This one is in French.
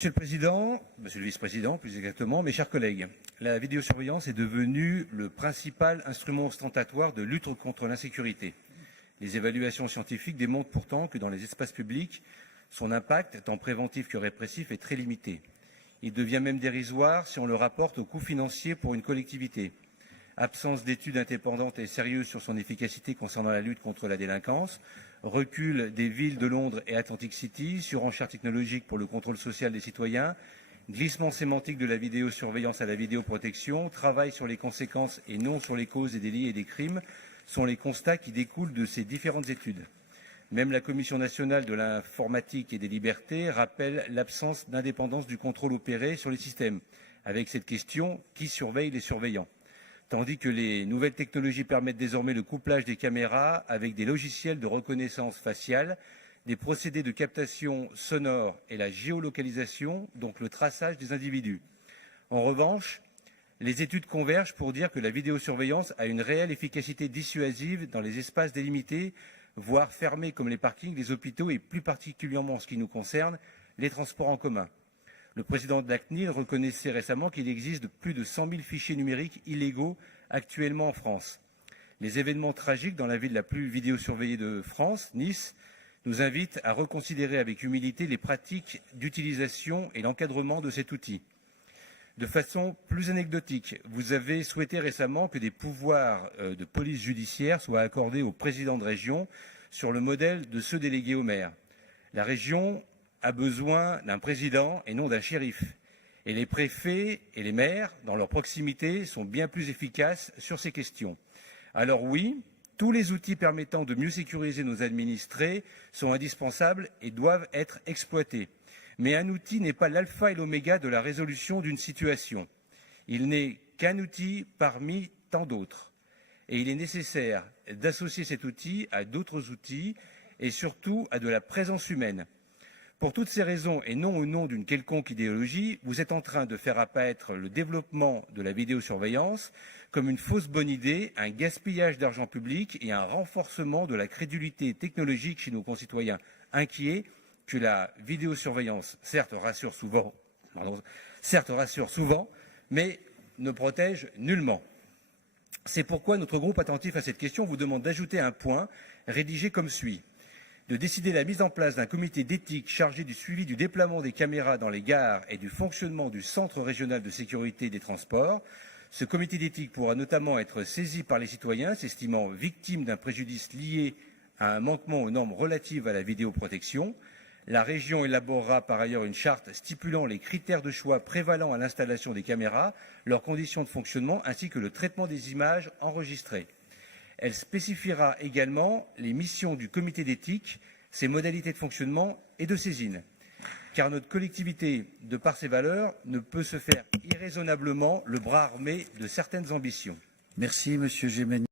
Monsieur le Président, Monsieur le Vice-président, plus exactement, mes chers collègues, la vidéosurveillance est devenue le principal instrument ostentatoire de lutte contre l'insécurité. Les évaluations scientifiques démontrent pourtant que dans les espaces publics, son impact, tant préventif que répressif, est très limité. Il devient même dérisoire si on le rapporte au coût financier pour une collectivité. Absence d'études indépendantes et sérieuses sur son efficacité concernant la lutte contre la délinquance, recul des villes de Londres et Atlantic City, surenchère technologique pour le contrôle social des citoyens, glissement sémantique de la vidéosurveillance à la vidéoprotection, travail sur les conséquences et non sur les causes des délits et des crimes sont les constats qui découlent de ces différentes études. Même la Commission nationale de l'informatique et des libertés rappelle l'absence d'indépendance du contrôle opéré sur les systèmes, avec cette question « qui surveille les surveillants ?» Tandis que les nouvelles technologies permettent désormais le couplage des caméras avec des logiciels de reconnaissance faciale, des procédés de captation sonore et la géolocalisation, donc le traçage des individus. En revanche, les études convergent pour dire que la vidéosurveillance a une réelle efficacité dissuasive dans les espaces délimités, voire fermés comme les parkings, les hôpitaux et plus particulièrement en ce qui nous concerne, les transports en commun. Le président de la CNIL reconnaissait récemment qu'il existe plus de 100 000 fichiers numériques illégaux actuellement en France. Les événements tragiques dans la ville la plus vidéosurveillée de France, Nice, nous invitent à reconsidérer avec humilité les pratiques d'utilisation et l'encadrement de cet outil. De façon plus anecdotique, vous avez souhaité récemment que des pouvoirs de police judiciaire soient accordés aux présidents de région sur le modèle de ceux délégués aux maires. La région a besoin d'un président et non d'un shérif. Et les préfets et les maires, dans leur proximité, sont bien plus efficaces sur ces questions. Alors oui, tous les outils permettant de mieux sécuriser nos administrés sont indispensables et doivent être exploités. Mais un outil n'est pas l'alpha et l'oméga de la résolution d'une situation. Il n'est qu'un outil parmi tant d'autres. Et il est nécessaire d'associer cet outil à d'autres outils et surtout à de la présence humaine. Pour toutes ces raisons, et non au nom d'une quelconque idéologie, vous êtes en train de faire apparaître le développement de la vidéosurveillance comme une fausse bonne idée, un gaspillage d'argent public et un renforcement de la crédulité technologique chez nos concitoyens inquiets que la vidéosurveillance, certes rassure souvent, mais ne protège nullement. C'est pourquoi notre groupe, attentif à cette question, vous demande d'ajouter un point rédigé comme suit: de décider la mise en place d'un comité d'éthique chargé du suivi du déploiement des caméras dans les gares et du fonctionnement du Centre régional de sécurité des transports. Ce comité d'éthique pourra notamment être saisi par les citoyens s'estimant victimes d'un préjudice lié à un manquement aux normes relatives à la vidéoprotection. La région élaborera par ailleurs une charte stipulant les critères de choix prévalant à l'installation des caméras, leurs conditions de fonctionnement ainsi que le traitement des images enregistrées. Elle spécifiera également les missions du comité d'éthique, ses modalités de fonctionnement et de saisine. Car notre collectivité, de par ses valeurs, ne peut se faire irraisonnablement le bras armé de certaines ambitions. Merci, Monsieur Gémeni.